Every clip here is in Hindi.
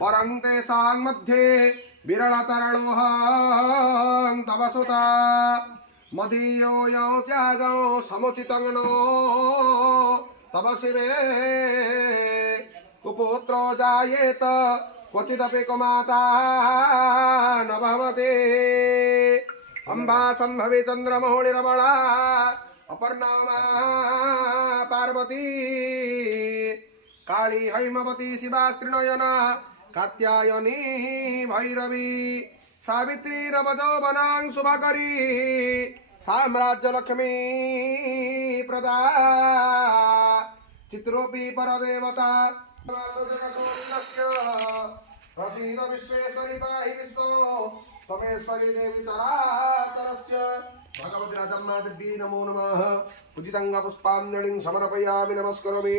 परंते सांग मध्ये विरलतरणोहं तव सुता मदीयो यो त्यागो समुचितंगनो तव शिवे कुपुत्रो जायेत क्वचिदपि कुमाता न भवते अम्बा संभवे चंद्रमौळिरबला अपर्णा पार्वती काली हैमवती शिवा त्रिनयना कात्यायनी भैरवी सावित्री रवजो बनां शुभकरी साम्राज्य लक्ष्मी प्रदा चित्रोपी परदेवता प्रसीद विश्वेश्वरी पाहि विश्वो तमेश्वरी देवी चराचरस्य भगवती राजम्मा देवी नमो नमः पूजितंग पुष्पांजलिं समर्पयामि नमस्करोमि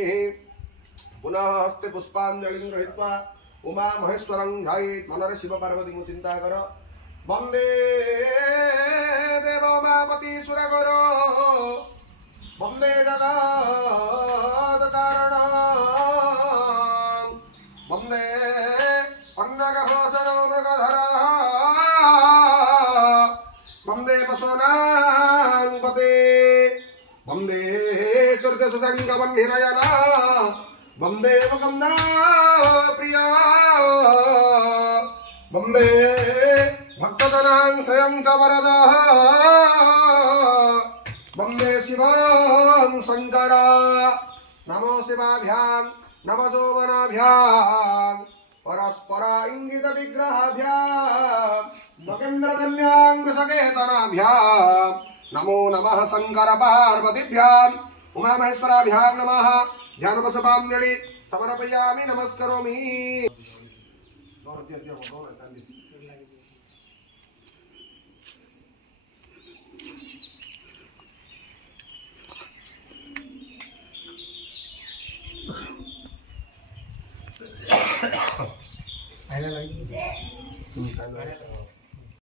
पुनः हस्ते पुष्पांजलिं गृहीत्वा उमा महेश्वरं ध्यायेत् मनरे शिव पार्वती चिंता कर वंदे देव उमापति सुरगुरो वंदे जगत् कारण वंदे अन्नगभूषण मृगधर वंदे पशूनां पते वंदे स्वर्ग सुसंगवन्निरयना वंदे मुकुंद प्रिया वंदे भक्तजनां श्रयं च वरदः वंदे शिवं शंकरा नमो शिवाभ्यां नमो यौवनाभ्यां परस्परा इंगित विग्रहाभ्यां मकेन्द्रकन्यां वृषकेतनाभ्यां नमो नमः शंकर पार्वतीभ्यां उमा महेश्वराभ्यां नमः ध्यान पुष्पांजलि समर्पयामि नमस्करोमि Ayo lagi.